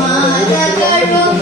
മാലകളും